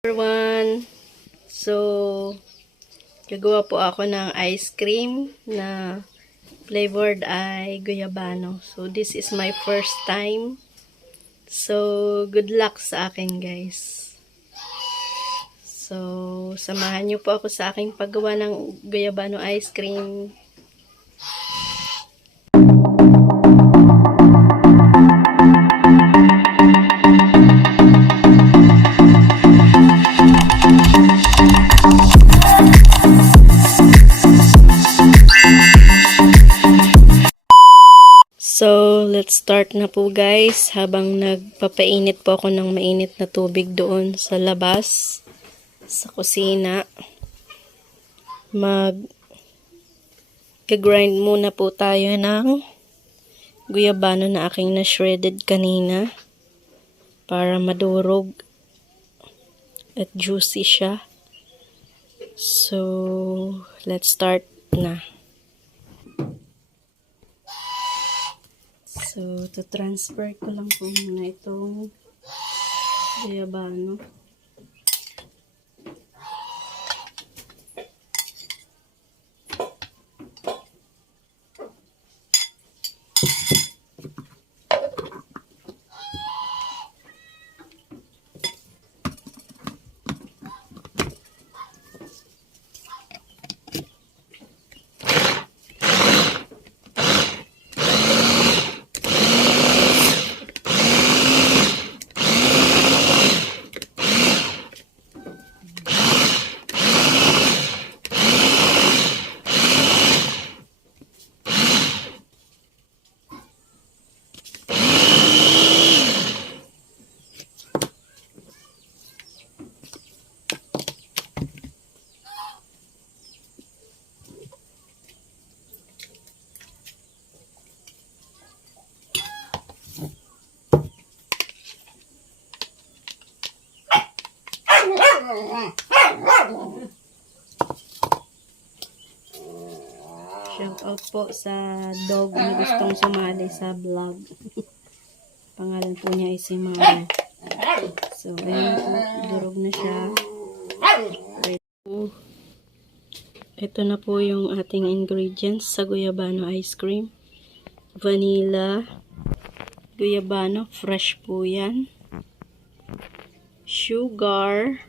Everyone, so gagawa po ako ng ice cream na flavored ay guyabano. So this is my first time. So good luck sa akin, guys. So samahan niyo po ako sa aking paggawa ng guyabano ice cream. So, let's start na po, guys. Habang nagpapainit po ako ng mainit na tubig doon sa labas, sa kusina, mag-grind muna po tayo ng guyabano na aking na-shredded kanina para madurog at juicy siya. So, let's start na. So, to-transfer ko lang po muna itong guyabano. Shout out po sa dog na gustong sumali sa vlog. Pangalan po niya ay si Mama. So, ayun po, durog na siya. Ito na po yung ating ingredients sa guyabano ice cream. Vanilla, guyabano, fresh po yan. Sugar,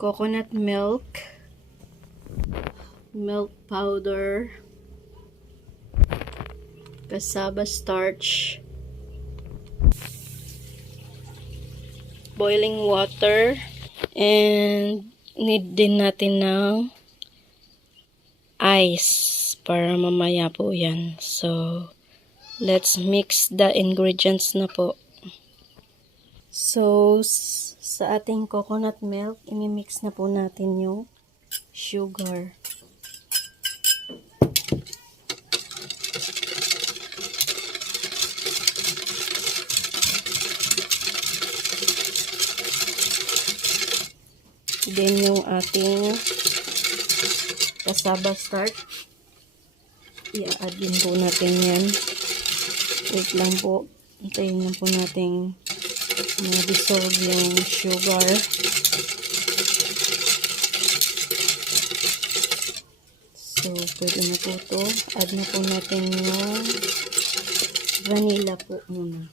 coconut milk, milk powder, cassava starch, boiling water, and need din natin ng ice para mamaya po yan. So, let's mix the ingredients na po. So, sa ating coconut milk, imimix na po natin yung sugar. Then yung ating cassava starch, i-add din po natin yan. Wait lang po, antayin lang po natin na-dissolve yung sugar. So, pwede na po ito. Add na po natin yung vanilla po muna.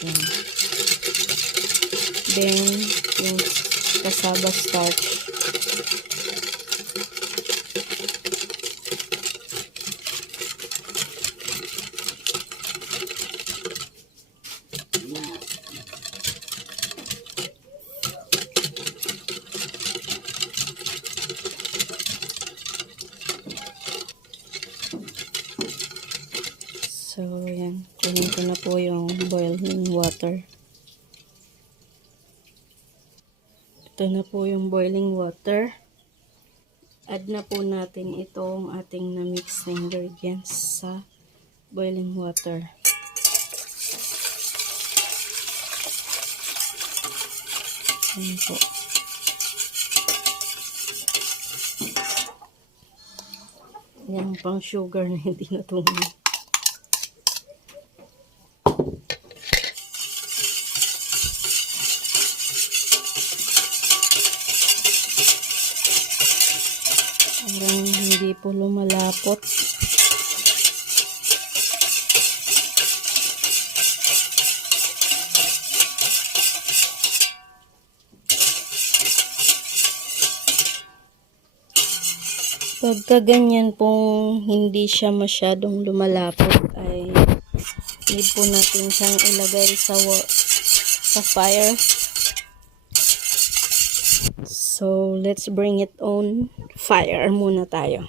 Yan. Then, yung cassava starch. So, yan. Kunin ko na po yung boiling water. Ito na po yung boiling water. Add na po natin itong ating na-mix na ingredients sa boiling water. Yan po. Yan pang sugar na hindi natunaw. lumapot. Pagka ganyan pong hindi siya masyadong lumalapot ay need po natin siyang ilagay sa fire. So, let's bring it on fire muna tayo.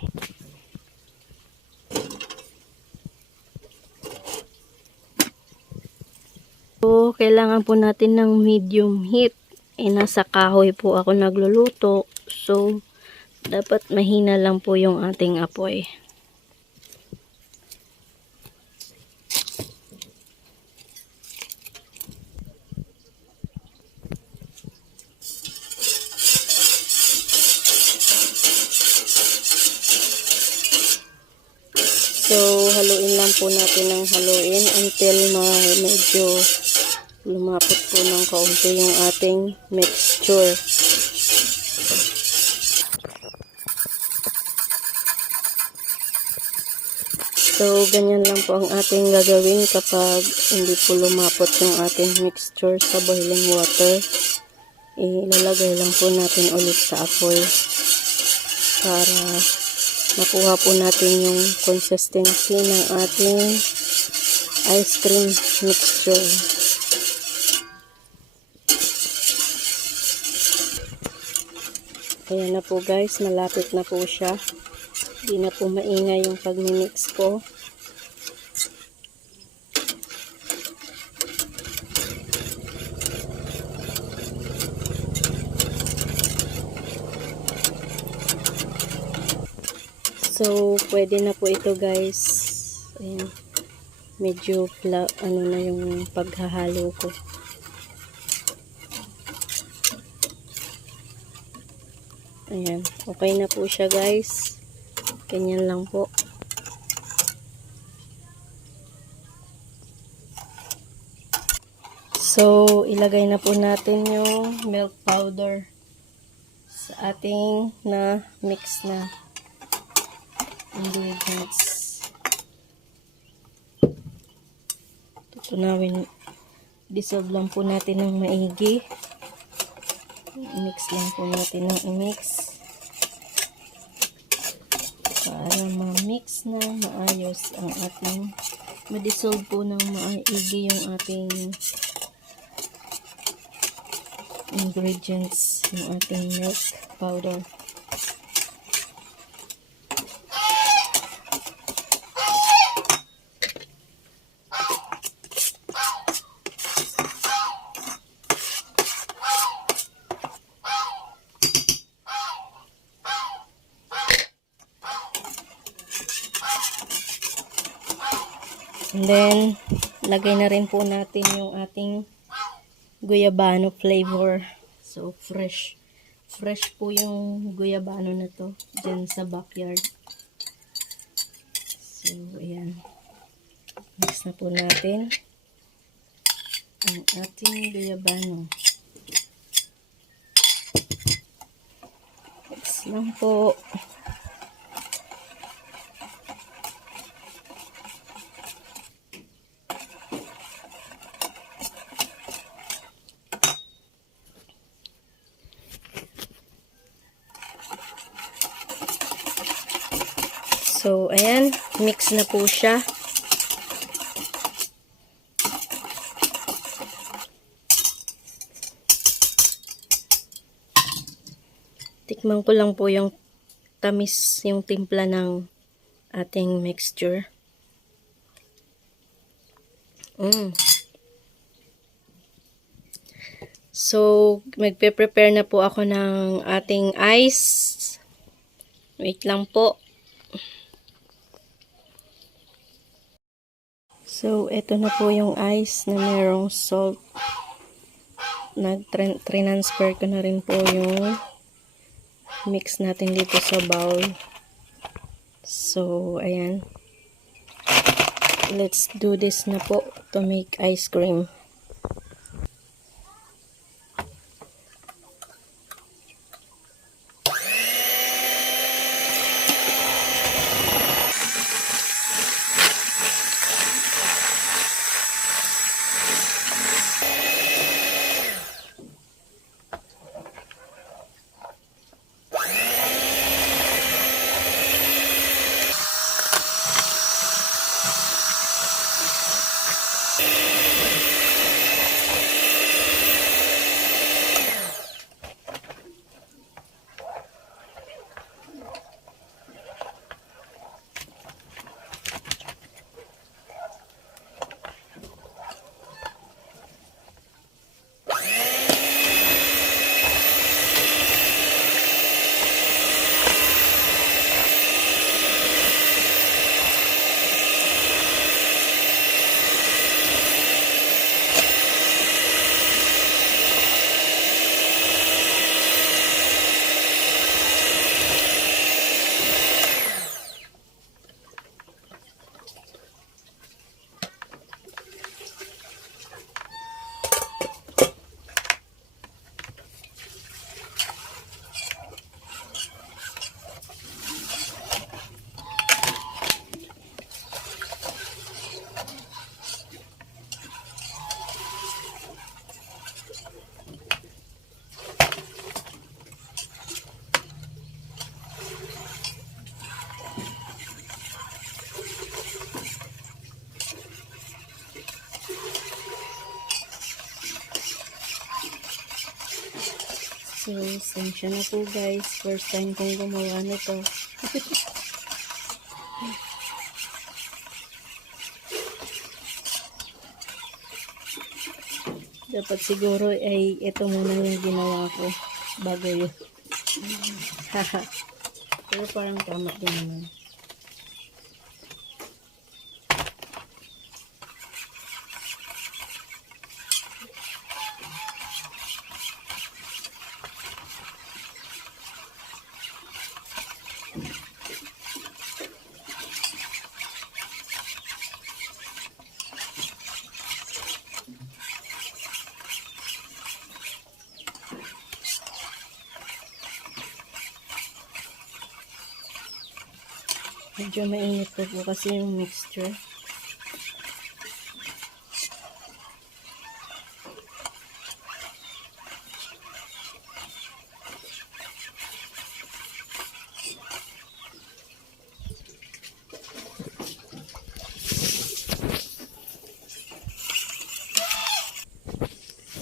So, kailangan po natin ng medium heat. Nasa kahoy po ako nagluluto. So, dapat mahina lang po yung ating apoy. So, haluin lang po natin ng haluin until medyo lumapot po ng kaunti yung ating mixture. So, ganyan lang po ang ating gagawin kapag hindi po lumapot yung ating mixture sa boiling water. Ilalagay lang po natin ulit sa apoy para makuha po natin yung consistency ng ating ice cream mixture. Ayan na po guys, malapit na po siya. Hindi na po maingay yung pag-mix ko. So, pwede na po ito guys. Ayan. Medyo ano na yung paghahalo ko. Ayan. Okay na po siya guys. Ganyan lang po. So, ilagay na po natin yung milk powder sa ating na mix na ingredients. Tutunawin, dissolve lang po natin ng maigi. Mix lang po natin ng i-mix para ma-mix na maayos ang ating ma-dissolve po ng maigi yung ating ingredients, yung ating milk powder. And then, lagay na rin po natin yung ating guyabano flavor. So, fresh. Fresh po yung guyabano na to dyan sa backyard. So, ayan. Mix na po natin ang ating guyabano. Mix lang po. So, ayan. Mix na po siya. Tikman ko lang po yung tamis, yung timpla ng ating mixture. So, magpe-prepare na po ako ng ating ice. Wait lang po. So, ito na po yung ice na mayroong salt. Nag-transfer ko na rin po yung mix natin dito sa bowl. So, ayan. Let's do this na po to make ice cream. So, sensya na po guys. First time kong gumawa nito. Dapat siguro ay ito muna yung ginawa ko bago yun. Pero parang tama din naman. Medyo mainit po kasi yung mixture.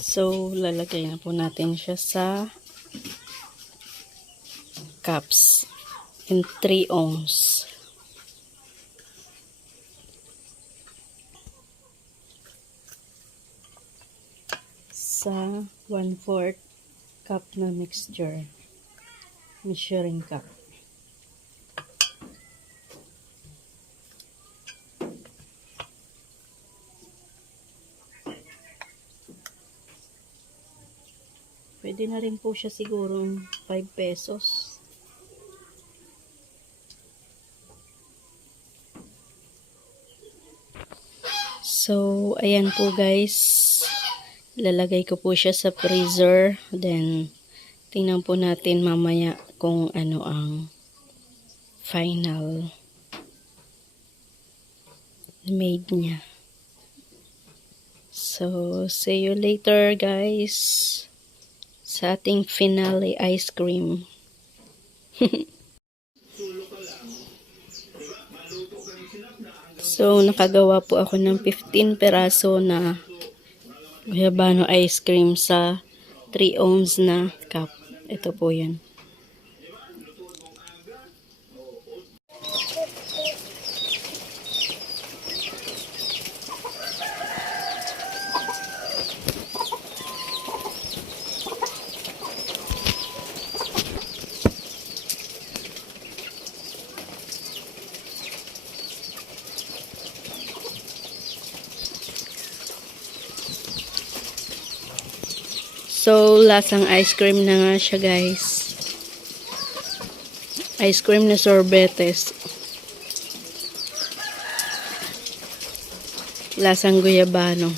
So, lalagay na po natin siya sa cups in 3 ounce. Sa 1/4 cup na mixture. Measuring cup. Pwede na rin po siya siguro 5 pesos. So, ayan po guys. Lalagay ko po siya sa freezer. Then, tingnan po natin mamaya kung ano ang final made niya. So, see you later guys sa ating finale ice cream. So, nakagawa po ako ng 15 peraso na Guyabano ice cream sa 3 ounce na cup. Ito po yan. So, lasang ice cream na nga siya guys. Ice cream na sorbetes. Lasang guyabano.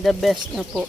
The best na po.